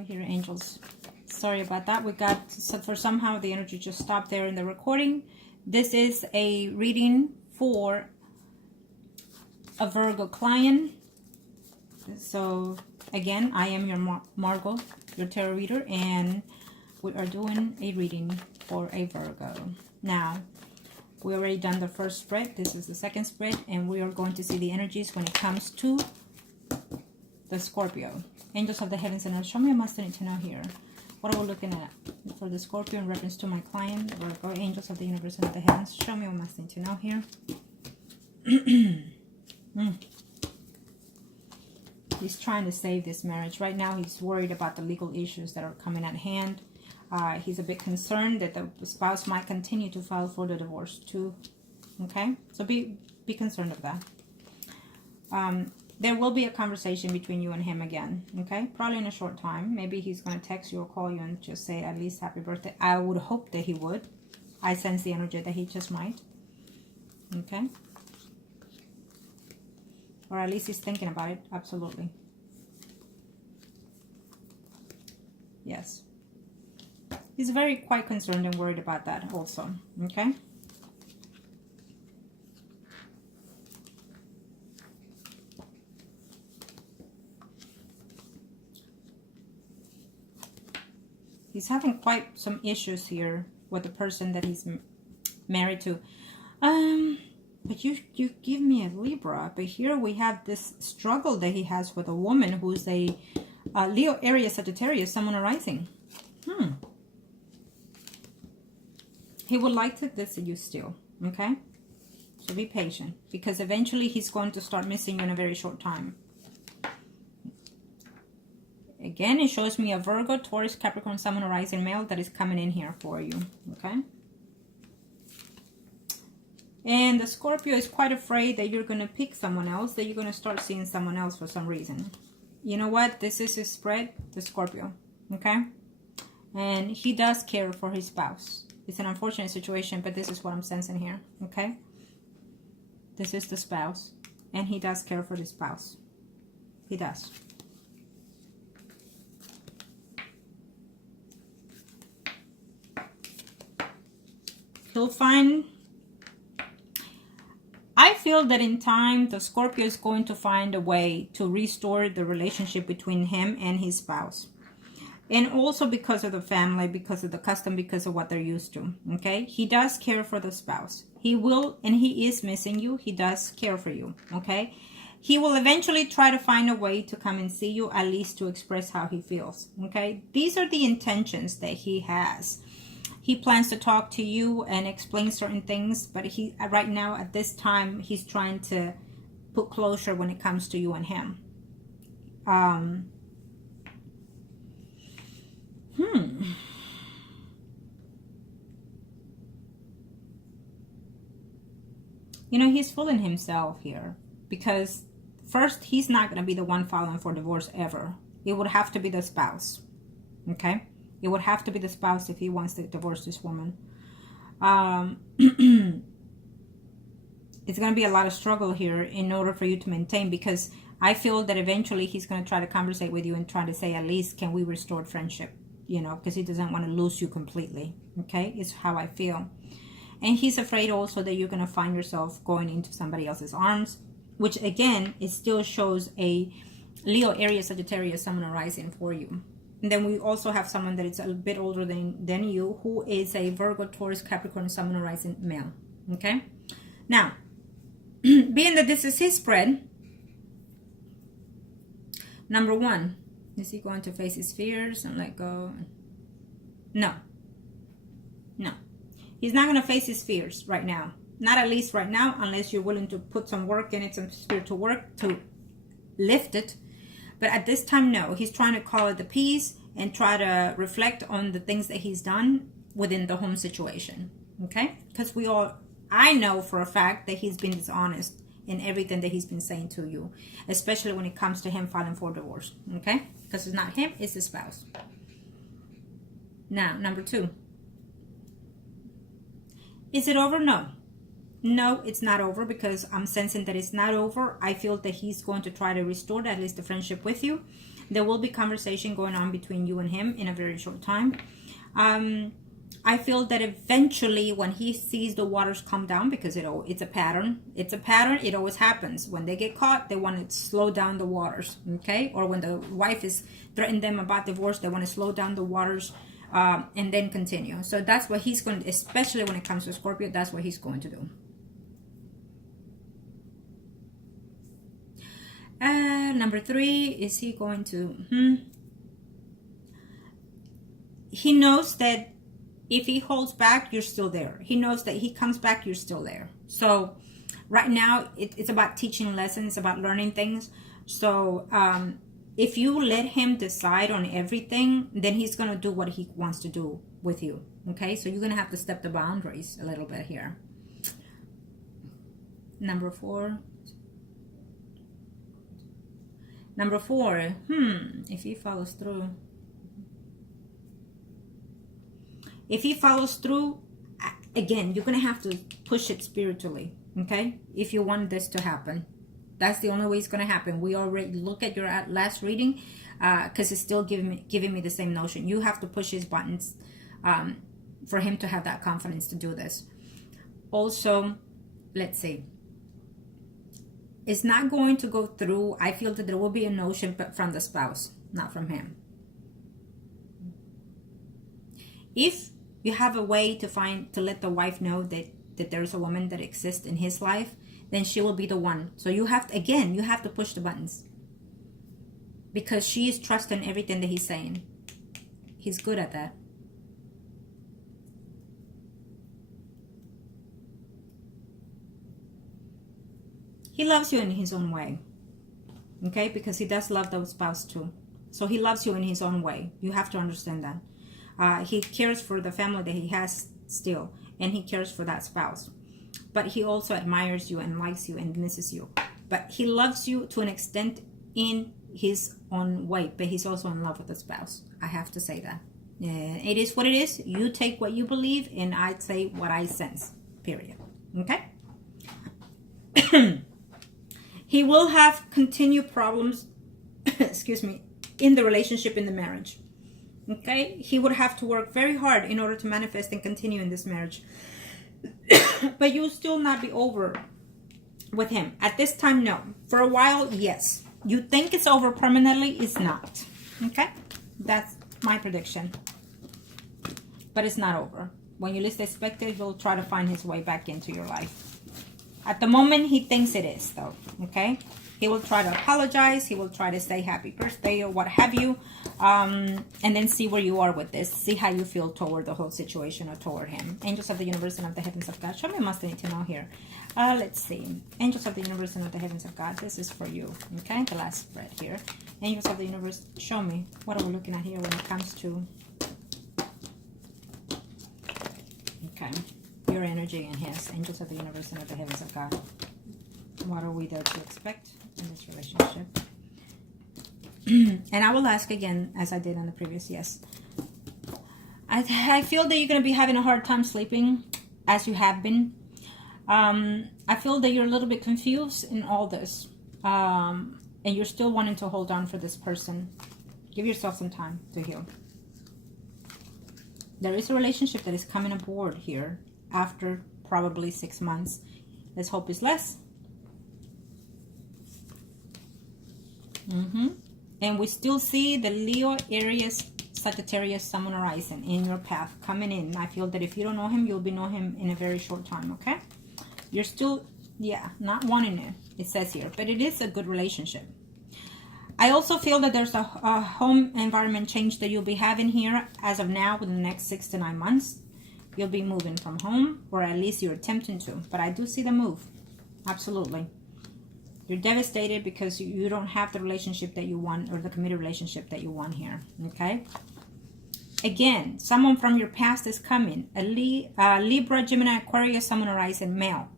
know here, angels. Sorry about that. We got, so for somehow the energy just stopped there in the recording. This is a reading for a Virgo client. So again, I am your Margot, your tarot reader, and we are doing a reading for a Virgo. Now, we already done the first spread. This is the second spread, and we are going to see the energies when it comes to the Scorpio. Angels of the heavens and earth, show me a must need to know here. What are we looking at for the Scorpio in reference to my client, Virgo? Angels of the universe and of the heavens, show me what must need to know here. He's trying to save this marriage. Right now, he's worried about the legal issues that are coming at hand. He's a bit concerned that the spouse might continue to file for the divorce too. Okay? So be concerned of that. There will be a conversation between you and him again. Okay? Probably in a short time. Maybe he's going to text you or call you and just say at least happy birthday. I would hope that he would. I sense the energy that he just might. Okay? Or at least he's thinking about it. Absolutely. Yes. He's very quite concerned and worried about that also. Okay? He's having quite some issues here with the person that he's married to. But you give me a Libra, but here we have this struggle that he has with a woman who's a Leo, Aries, Sagittarius, Sun, Moon, rising. He would like to visit you still, okay? So be patient, because eventually he's going to start missing you in a very short time. Again, it shows me a Virgo, Taurus, Capricorn, Sun, Moon, rising male that is coming in here for you, okay? And the Scorpio is quite afraid that you're going to pick someone else, that you're going to start seeing someone else for some reason. You know what? This is his spread, the Scorpio, okay? And he does care for his spouse. It's an unfortunate situation, but this is what I'm sensing here, okay? This is the spouse, and he does care for his spouse. He does. He'll find... I feel that in time, the Scorpio is going to find a way to restore the relationship between him and his spouse. And also because of the family, because of the custom, because of what they're used to. Okay? He does care for the spouse. He will, and he is missing you. He does care for you. Okay? He will eventually try to find a way to come and see you, at least to express how he feels. Okay? These are the intentions that he has. He plans to talk to you and explain certain things, but he right now at this time he's trying to put closure when it comes to you and him. You know, he's fooling himself here, because first, he's not going to be the one filing for divorce ever. It would have to be the spouse. Okay? It would have to be the spouse if he wants to divorce this woman. It's going to be a lot of struggle here in order for you to maintain, because I feel that eventually he's going to try to conversate with you and try to say, at least, can we restore friendship? You know, because he doesn't want to lose you completely. Okay? It's how I feel. And he's afraid also that you're going to find yourself going into somebody else's arms, which again, it still shows a Leo, Aries, Sagittarius, Sun, Moon, rising for you. And then we also have someone that is a bit older than you, who is a Virgo, Taurus, Capricorn, Sun, Moon, rising male. Okay? Now, being that this is his spread, number one, is he going to face his fears and let go? No. No. He's not going to face his fears right now. Not at least right now, unless you're willing to put some work in it, some spiritual work to lift it. But at this time, no. He's trying to call it the peace and try to reflect on the things that he's done within the home situation. Okay? Because I know for a fact that he's been dishonest in everything that he's been saying to you. Especially when it comes to him filing for divorce. Okay? Because it's not him, it's his spouse. Now, number two. Is it over? No. No, it's not over, because I'm sensing that it's not over. I feel that he's going to try to restore at least the friendship with you. There will be conversation going on between you and him in a very short time. I feel that eventually when he sees the waters come down, because it's a pattern. It's a pattern. It always happens. When they get caught, they want to slow down the waters, okay? Or when the wife is threatening them about divorce, they want to slow down the waters and then continue. So that's what he's going to, especially when it comes to Scorpio, that's what he's going to do. Number 3, is he going to... He knows that if he holds back, you're still there. He knows that he comes back, you're still there. So right now, it's about teaching lessons, about learning things. So if you let him decide on everything, then he's going to do what he wants to do with you. Okay, so you're going to have to step the boundaries a little bit here. Number 4. Number 4, if he follows through. If he follows through, again, you're going to have to push it spiritually, okay? If you want this to happen. That's the only way it's going to happen. We already look at your last reading because it's still giving me the same notion. You have to push his buttons for him to have that confidence to do this. Also, let's see. It's not going to go through. I feel that there will be a notion but from the spouse, not from him. If you have a way to let the wife know that there's a woman that exists in his life, then she will be the one. So you have to push the buttons. Because she is trusting everything that he's saying. He's good at that. He loves you in his own way. Okay? Because he does love the spouse too. So he loves you in his own way. You have to understand that. He cares for the family that he has still, and he cares for that spouse. But he also admires you and likes you and misses you. But he loves you to an extent in his own way, but he's also in love with the spouse. I have to say that. It is what it is. You take what you believe, and I say what I sense, period. Okay? He will have continued problems, excuse me, in the relationship, in the marriage. Okay, he would have to work very hard in order to manifest and continue in this marriage. But you'll still not be over with him. At this time, no. For a while, yes. You think it's over permanently, it's not. Okay, that's my prediction. But it's not over. When you least expect it, he'll try to find his way back into your life. At the moment, he thinks it is, though. Okay? He will try to apologize. He will try to say happy birthday or what have you. And then see where you are with this. See how you feel toward the whole situation or toward him. Angels of the universe and of the heavens of God. Show me most I need to know here. Let's see. Angels of the universe and of the heavens of God. This is for you. Okay? The last spread here. Angels of the universe, show me. What are we looking at here when it comes to... Okay. Your energy and his. Angels of the universe and of the heavens of God. What are we there to expect in this relationship? And I will ask again, as I did on the previous, yes. I feel that you're going to be having a hard time sleeping, as you have been. I feel that you're a little bit confused in all this. And you're still wanting to hold on for this person. Give yourself some time to heal. There is a relationship that is coming aboard here after probably 6 months. Let's hope it's less. And we still see the Leo, Aries, Sagittarius, Sun, Moon, Horizon in your path coming in. I feel that if you don't know him, you'll be know him in a very short time, okay? You're still, not wanting it, it says here. But it is a good relationship. I also feel that there's a home environment change that you'll be having here as of now within the next 6 to 9 months. You'll be moving from home, or at least you're attempting to. But I do see the move. Absolutely. You're devastated because you don't have the relationship that you want, or the committed relationship that you want here. Okay? Again, someone from your past is coming. A Libra, Gemini, Aquarius, Sun, Moon, Horizon, male.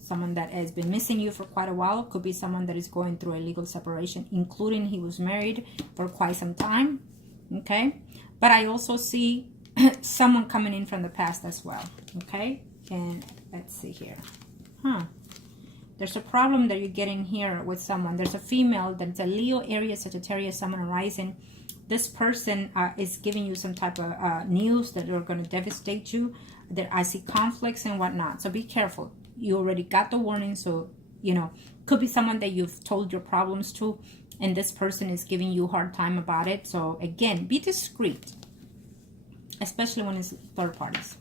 Someone that has been missing you for quite a while. Could be someone that is going through a legal separation, including he was married for quite some time. Okay? But I also see someone coming in from the past as well. Okay? And let's see here. There's a problem that you're getting here with someone. There's a female that's a Leo, Aries, Sagittarius, Sun, and Rising. This person is giving you some type of news that are going to devastate you. I see conflicts and whatnot. So be careful. You already got the warning. So, you know, could be someone that you've told your problems to, and this person is giving you a hard time about it. So again, be discreet, especially when it's third parties.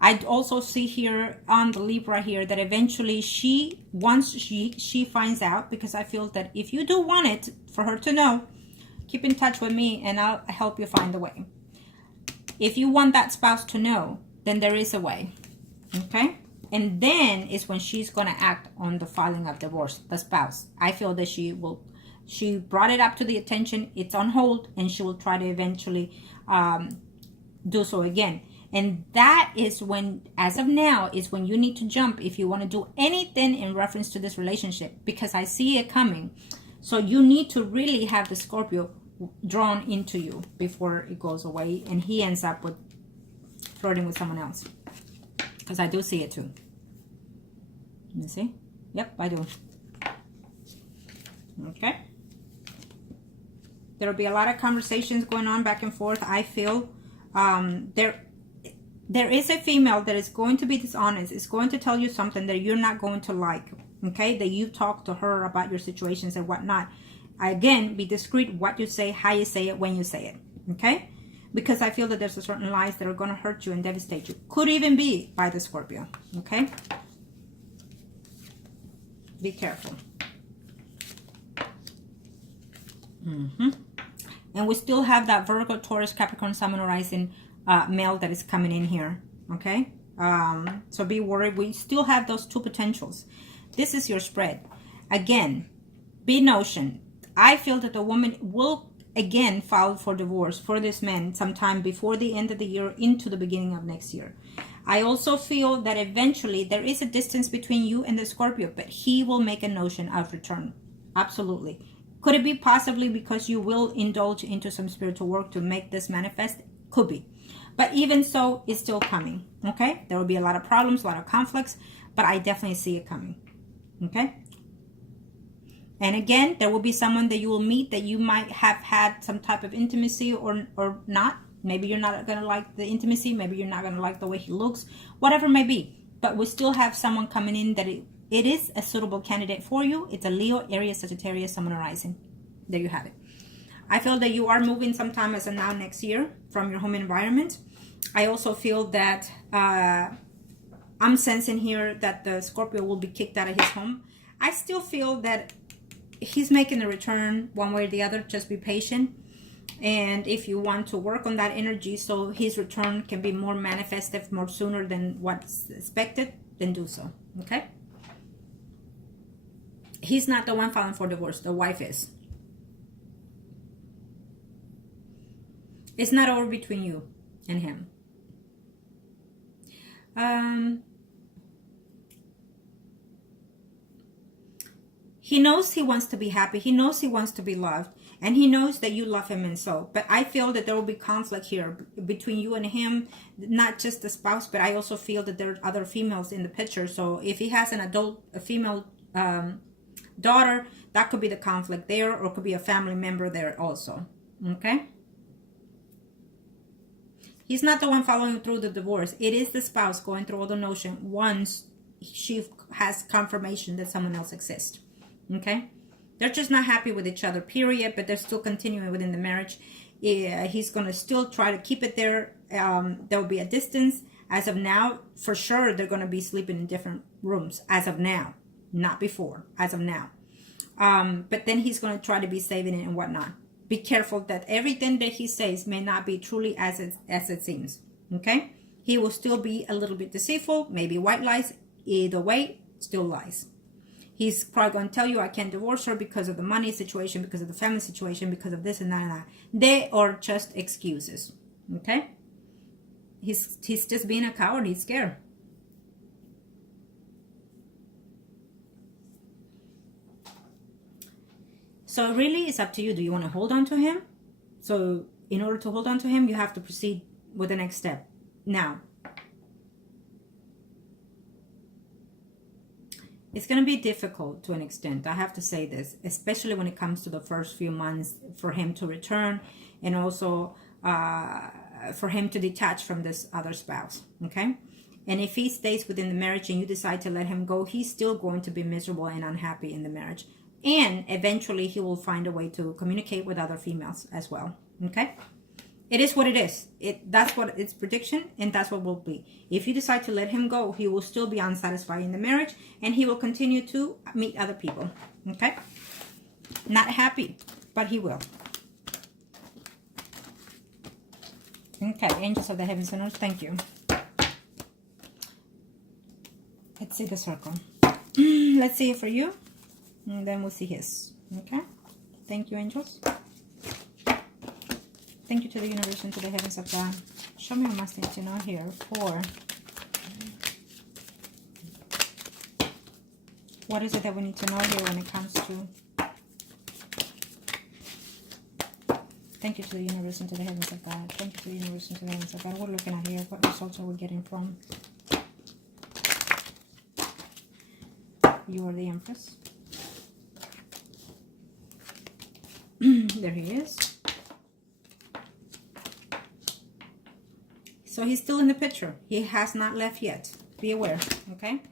I also see here on the Libra here that eventually once she finds out, because I feel that if you do want it for her to know, keep in touch with me and I'll help you find a way. If you want that spouse to know, then there is a way. Okay? And then is when she's going to act on the filing of divorce, the spouse. I feel that she brought it up to the attention, it's on hold, and she will try to eventually do so again. And that is when, as of now, is when you need to jump if you want to do anything in reference to this relationship, because I see it coming. So you need to really have the Scorpio drawn into you before it goes away and he ends up with flirting with someone else. Because I do see it too. You see? Yep, I do. Okay. There will be a lot of conversations going on back and forth. I feel there is a female that is going to be dishonest. Is going to tell you something that you're not going to like. Okay? That you talk to her about your situations and whatnot. Again, be discreet what you say, how you say it, when you say it. Okay? Because I feel that there's a certain lies that are going to hurt you and devastate you. Could even be by the Scorpio. Okay? Be careful. And we still have that Virgo, Taurus, Capricorn, Sun, and Rising male that is coming in here. Okay? So be worried. We still have those two potentials. This is your spread. Again, be notion. I feel that the woman will again file for divorce for this man sometime before the end of the year into the beginning of next year. I also feel that eventually there is a distance between you and the Scorpio, but he will make a notion of return. Absolutely. Could it be possibly because you will indulge into some spiritual work to make this manifest? Could be. But even so, it's still coming. Okay? There will be a lot of problems, a lot of conflicts, but I definitely see it coming. Okay? And again, there will be someone that you will meet that you might have had some type of intimacy or not. Maybe you're not going to like the intimacy. Maybe you're not going to like the way he looks. Whatever it may be. But we still have someone coming in that it is a suitable candidate for you. It's a Leo, Aries, Sagittarius, Sun, and Rising. There you have it. I feel that you are moving sometime as of now next year from your home environment. I also feel that I'm sensing here that the Scorpio will be kicked out of his home. I still feel that he's making a return one way or the other. Just be patient. And if you want to work on that energy so his return can be more manifested more sooner than what's expected, then do so. Okay? He's not the one filing for divorce. The wife is. It's not over between you and him. He knows he wants to be happy. He knows he wants to be loved. And he knows that you love him and so. But I feel that there will be conflict here between you and him. Not just the spouse, but I also feel that there are other females in the picture. So if he has a female daughter, that could be the conflict there. Or could be a family member there also. Okay? He's not the one following through the divorce. It is the spouse going through all the notion once she has confirmation that someone else exists. Okay? They're just not happy with each other, period, but they're still continuing within the marriage. He's going to still try to keep it there. There will be a distance. As of now, for sure, they're going to be sleeping in different rooms. As of now. Not before. As of now. But then he's going to try to be saving it and whatnot. Be careful that everything that he says may not be truly as it seems. Okay? He will still be a little bit deceitful. Maybe white lies. Either way, still lies. He's probably going to tell you, I can't divorce her because of the money situation, because of the family situation, because of this and that and that. They are just excuses. Okay? He's just being a coward. He's scared. So really, it's up to you. Do you want to hold on to him? So in order to hold on to him, you have to proceed with the next step. Now, It's going to be difficult to an extent. I have to say this, especially when it comes to the first few months for him to return, and also for him to detach from this other spouse. Okay. And if he stays within the marriage and you decide to let him go, he's still going to be miserable and unhappy in the marriage. And eventually he will find a way to communicate with other females as well. Okay. It is what it is. That's what its prediction, and that's what will be. If you decide to let him go, he will still be unsatisfied in the marriage, and he will continue to meet other people. Okay? Not happy, but he will. Okay, angels of the heavens and earth, thank you. Let's see the circle. Let's see it for you, and then we'll see his. Okay? Thank you, angels. Thank you to the universe and to the heavens of God. Show me what must need to know here for what is it that we need to know here when it comes to. Thank you to the universe and to the heavens of God. Thank you to the universe and to the heavens of God. What we're looking at here, what results are we getting from? You are the Empress. There he is. So he's still in the picture. He has not left yet. Be aware, okay?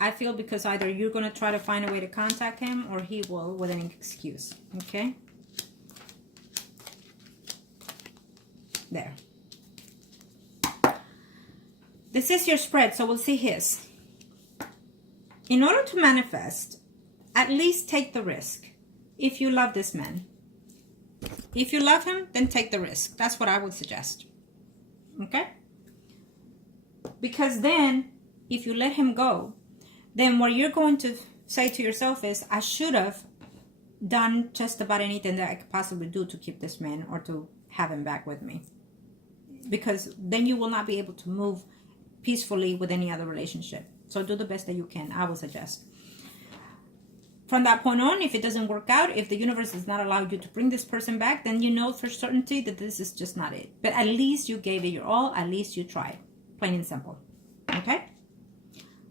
I feel because either you're going to try to find a way to contact him or he will with an excuse, okay? There. This is your spread, so we'll see his. In order to manifest, at least take the risk. If you love this man. If you love him, then take the risk. That's what I would suggest. Okay? Because then, if you let him go, then what you're going to say to yourself is, I should have done just about anything that I could possibly do to keep this man or to have him back with me. Because then you will not be able to move peacefully with any other relationship. So do the best that you can, I would suggest. From that point on, if it doesn't work out, if the universe does not allow you to bring this person back, then you know for certainty that this is just not it. But at least you gave it your all. At least you tried. Plain and simple. Okay?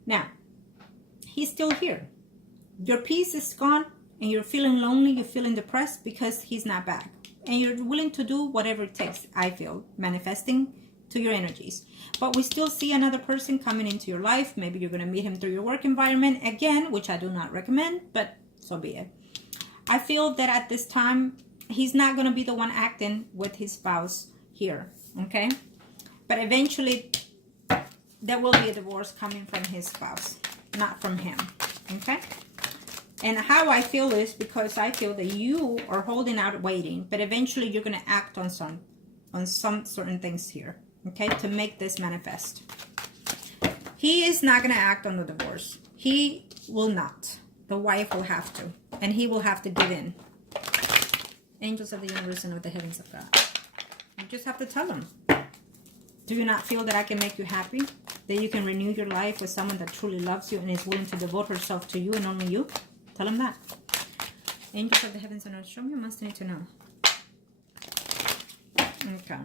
Now, he's still here. Your peace is gone and you're feeling lonely, you're feeling depressed because he's not back. And you're willing to do whatever it takes, I feel, manifesting to your energies. But we still see another person coming into your life. Maybe you're going to meet him through your work environment again, which I do not recommend, but so be it. I feel that at this time, he's not going to be the one acting with his spouse here, okay? But eventually, there will be a divorce coming from his spouse, not from him, okay? And how I feel is because I feel that you are holding out waiting, but eventually you're going to act on some certain things here. Okay, to make this manifest. He is not going to act on the divorce. He will not. The wife will have to. And he will have to give in. Angels of the universe and of the heavens of God. You just have to tell them. Do you not feel that I can make you happy? That you can renew your life with someone that truly loves you and is willing to devote herself to you and only you? Tell him that. Angels of the heavens and earth, show me what must need to know. Okay.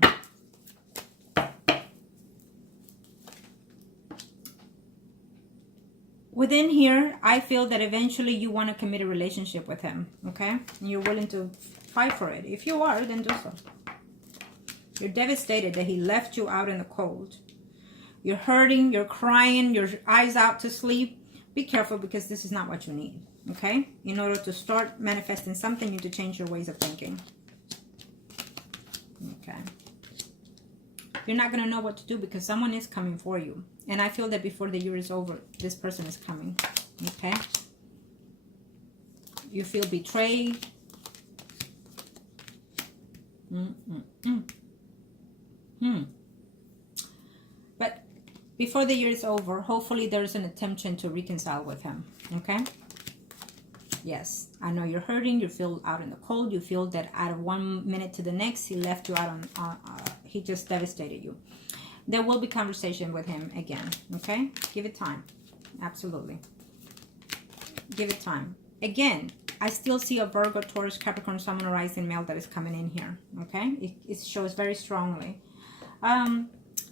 Within here, I feel that eventually you want to commit a relationship with him, okay? And you're willing to fight for it. If you are, then do so. You're devastated that he left you out in the cold. You're hurting, you're crying, your eyes out to sleep. Be careful because this is not what you need, okay? In order to start manifesting something, you need to change your ways of thinking. Okay. You're not going to know what to do because someone is coming for you. And I feel that before the year is over, this person is coming. Okay? You feel betrayed. But before the year is over, hopefully there's an attempt to reconcile with him. Okay? Yes, I know you're hurting. You feel out in the cold. You feel that out of 1 minute to the next, he left you out on... he just devastated you. There will be conversation with him again, okay? Give it time. Absolutely. Give it time. Again, I still see a Virgo, Taurus, Capricorn, Sun, Moon, Rising male that is coming in here, okay? It shows very strongly.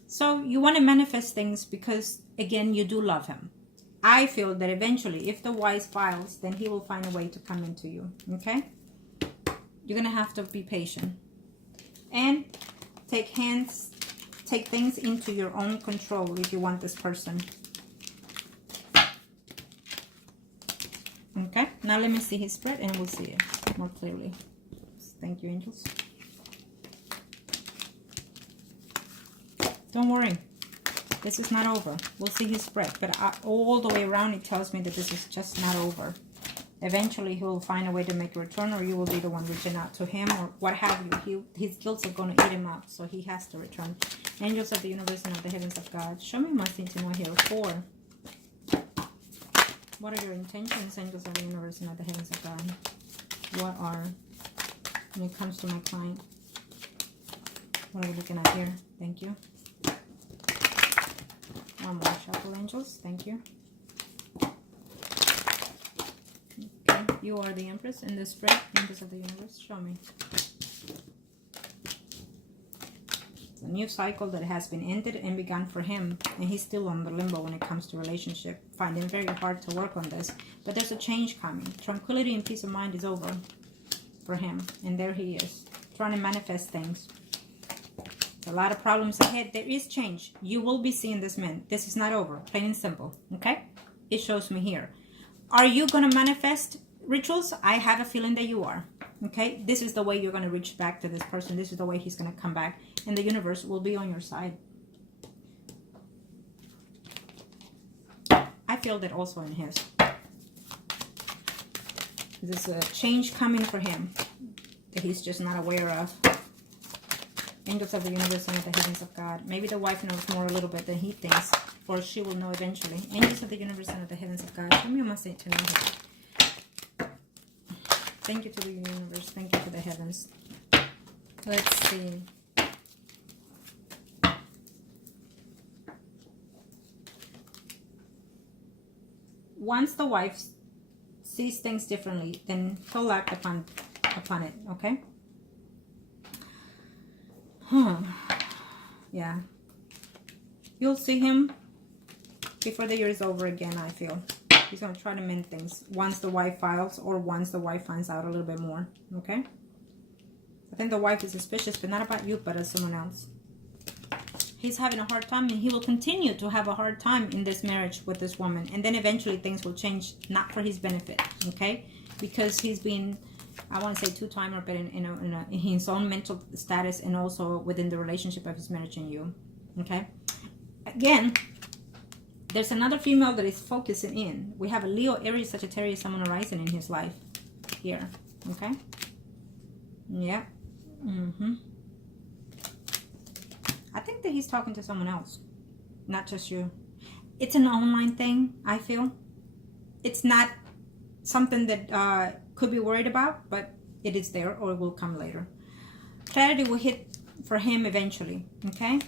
So you want to manifest things because, again, you do love him. I feel that eventually, if the wife files, then he will find a way to come into you. Okay? You're going to have to be patient. And take things into your own control if you want this person. Okay? Now let me see his spread and we'll see it more clearly. Thank you, angels. Don't worry. This is not over. We'll see his spread. But all the way around, it tells me that this is just not over. Eventually, he will find a way to make a return, or you will be the one reaching out to him, or what have you. His guilt are going to eat him up, so he has to return. Angels of the universe and of the heavens of God. Show me my thing to know here. 4. What are your intentions, angels of the universe and of the heavens of God? What are, when it comes to my client? What are we looking at here? Thank you. One more shuffle, angels. Thank you. Okay, you are the Empress in this spread. Empress of the universe, show me. It's a new cycle that has been ended and begun for him, and he's still on the limbo when it comes to relationship. Finding it very hard to work on this, but there's a change coming. Tranquility and peace of mind is over for him, and there he is, trying to manifest things. A lot of problems ahead. There is change. You will be seeing this man. This is not over. Plain and simple. Okay? It shows me here. Are you going to manifest rituals? I have a feeling that you are. Okay? This is the way you're going to reach back to this person. This is the way he's going to come back. And the universe will be on your side. I feel that also in his. There's a change coming for him that he's just not aware of. Angels of the universe and of the heavens of God. Maybe the wife knows more a little bit than he thinks, or she will know eventually. Angels of the universe and of the heavens of God. Show me a message to know here. Thank you to the universe. Thank you to the heavens. Let's see. Once the wife sees things differently, then he'll act upon it. Okay? Yeah. You'll see him before the year is over again, I feel. He's going to try to mend things once the wife files, or once the wife finds out a little bit more. Okay? I think the wife is suspicious, but not about you, but as someone else. He's having a hard time, and he will continue to have a hard time in this marriage with this woman. And then eventually things will change, not for his benefit. Okay? Because he's been, I want to say two-timer, but in his own mental status, and also within the relationship of his marriage and you. Okay? Again, there's another female that is focusing in. We have a Leo, Aries, Sagittarius, someone arising in his life here. Okay? Yeah. I think that he's talking to someone else, not just you. It's an online thing, I feel. It's not something that could be worried about, but it is there, or it will come later. Clarity will hit for him eventually, okay?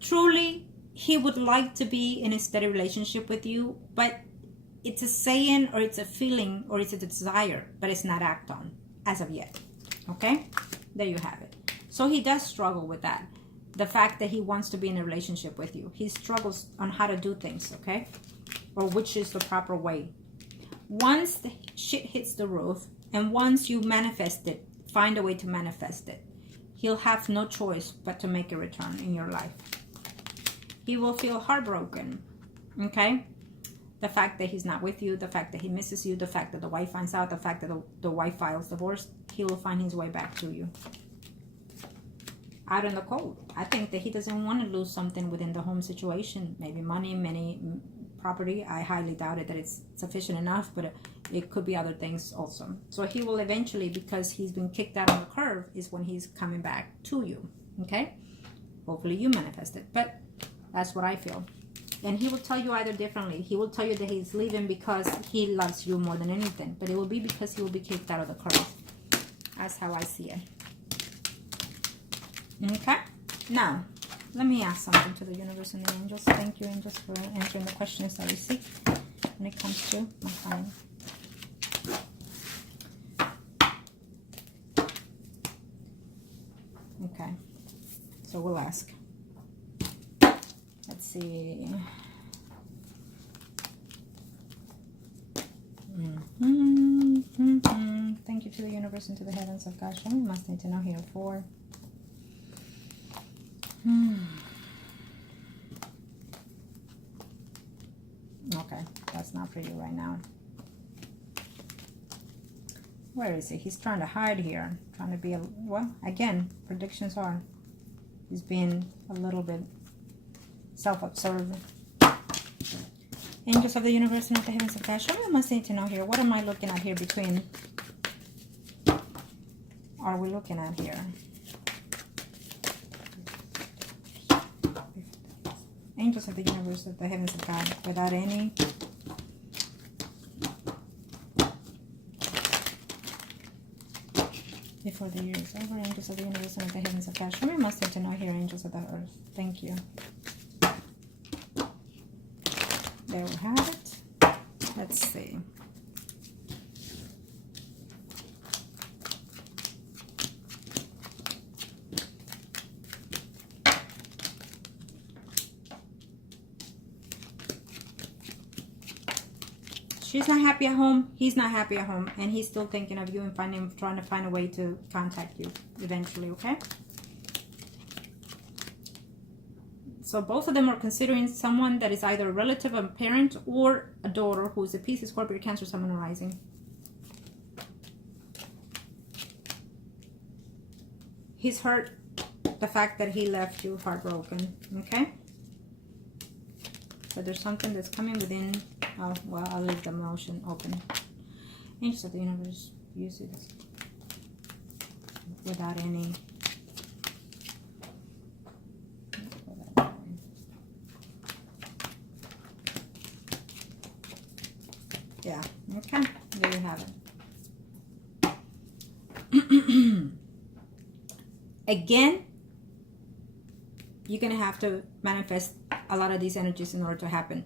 Truly, he would like to be in a steady relationship with you, but it's a saying, or it's a feeling, or it's a desire, but it's not act on as of yet, okay? There you have it. So he does struggle with that. The fact that he wants to be in a relationship with you. He struggles on how to do things, okay? Or which is the proper way. Once the shit hits the roof, and once you manifest it, find a way to manifest it, he'll have no choice but to make a return in your life. He will feel heartbroken, okay? The fact that he's not with you, the fact that he misses you, the fact that the wife finds out, the fact that the wife files divorce, he will find his way back to you. Out in the cold. I think that he doesn't want to lose something within the home situation. Maybe money, many property. I highly doubt it that it's sufficient enough, but it could be other things also. So he will eventually, because he's been kicked out on the curve, is when he's coming back to you. Okay? Hopefully you manifest it. But that's what I feel. And he will tell you either differently. He will tell you that he's leaving because he loves you more than anything. But it will be because he will be kicked out of the curve. That's how I see it. Okay, now let me ask something to the universe and the angels. Thank you, angels, for answering the questions I received when it comes to my client. Okay, so we'll ask. Let's see. Thank you to the universe and to the heavens of God. Show me must need to know here for. Okay, that's not for you right now. Where is he? He's trying to hide here. Trying to be, well, again, predictions are. He's being a little bit self-absorbed. Angels of the universe and of the heavens of God. Show me what must need to know here. What am I looking at here between? Are we looking at here? Angels of the universe of the heavens of God. Without any. Before the year is over, angels of the universe and of the heavens of God. Show me what must need to know here, angels of the earth. Thank you. There we have it. Let's see. She's not happy at home. He's not happy at home. And he's still thinking of you and trying to find a way to contact you eventually, okay? So both of them are considering someone that is either a relative, a parent, or a daughter who's a Pisces, Scorpio, Cancer, Sun, and Rising. He's hurt the fact that he left you heartbroken, okay? But there's something that's coming within. Oh, well, I'll leave the emotion open. Angels of the universe, use this without any. Yeah, okay, there you have it. Again, you're going to have to manifest a lot of these energies in order to happen.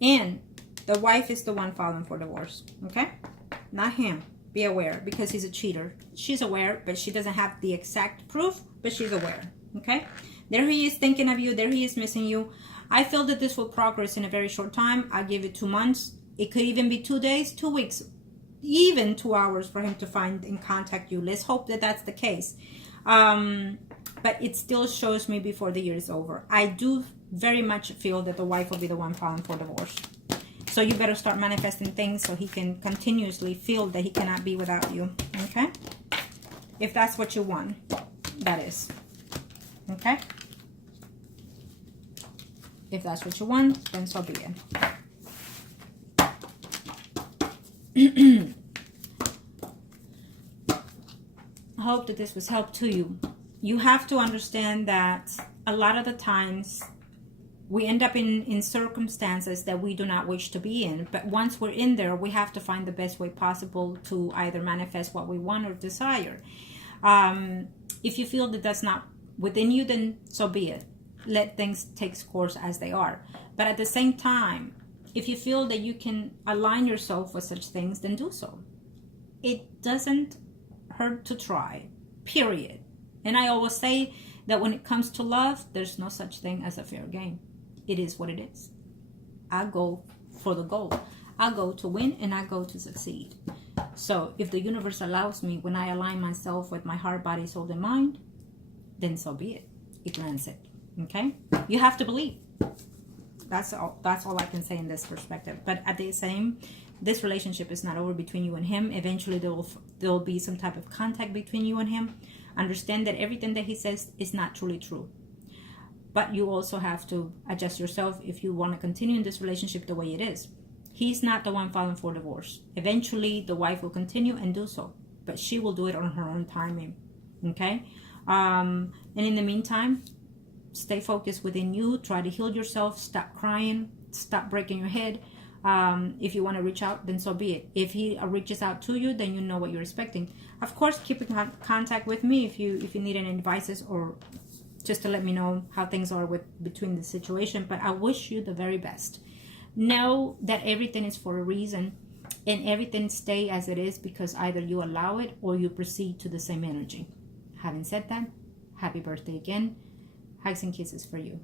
And the wife is the one filing for divorce, okay? Not him. Be aware, because he's a cheater. She's aware, but she doesn't have the exact proof, but she's aware, okay? There he is thinking of you. There he is missing you. I feel that this will progress in a very short time. I'll give it 2 months. It could even be 2 days, 2 weeks, even 2 hours for him to find and contact you. Let's hope that that's the case. But it still shows me before the year is over. I do very much feel that the wife will be the one filing for divorce. So you better start manifesting things so he can continuously feel that he cannot be without you. Okay? If that's what you want, that is. Okay? If that's what you want, then so be it. I hope that this was help to you. You have to understand that a lot of the times we end up in circumstances that we do not wish to be in. But once we're in there, we have to find the best way possible to either manifest what we want or desire. If you feel that that's not within you, then so be it. Let things take course as they are. But at the same time, if you feel that you can align yourself with such things, then do so. It doesn't hurt to try, period. And I always say that when it comes to love, there's no such thing as a fair game. It is what it is. I go for the goal. I go to win and I go to succeed. So if the universe allows me, when I align myself with my heart, body, soul, and mind, then so be it. It grants it. Okay? You have to believe. That's all I can say in this perspective. But at the same, this relationship is not over between you and him. Eventually there will be some type of contact between you and him. Understand that everything that he says is not truly true. But you also have to adjust yourself if you want to continue in this relationship the way it is. He's not the one filing for divorce. Eventually, the wife will continue and do so. But she will do it on her own timing. Okay? And in the meantime, stay focused within you. Try to heal yourself. Stop crying. Stop breaking your head. If you want to reach out, then so be it. If he reaches out to you, then you know what you're expecting. Of course, keep in contact with me if you need any advices or just to let me know how things are between the situation. But I wish you the very best. Know that everything is for a reason, and everything stay as it is because either you allow it or you proceed to the same energy. Having said that, happy birthday again. Hugs and kisses for you.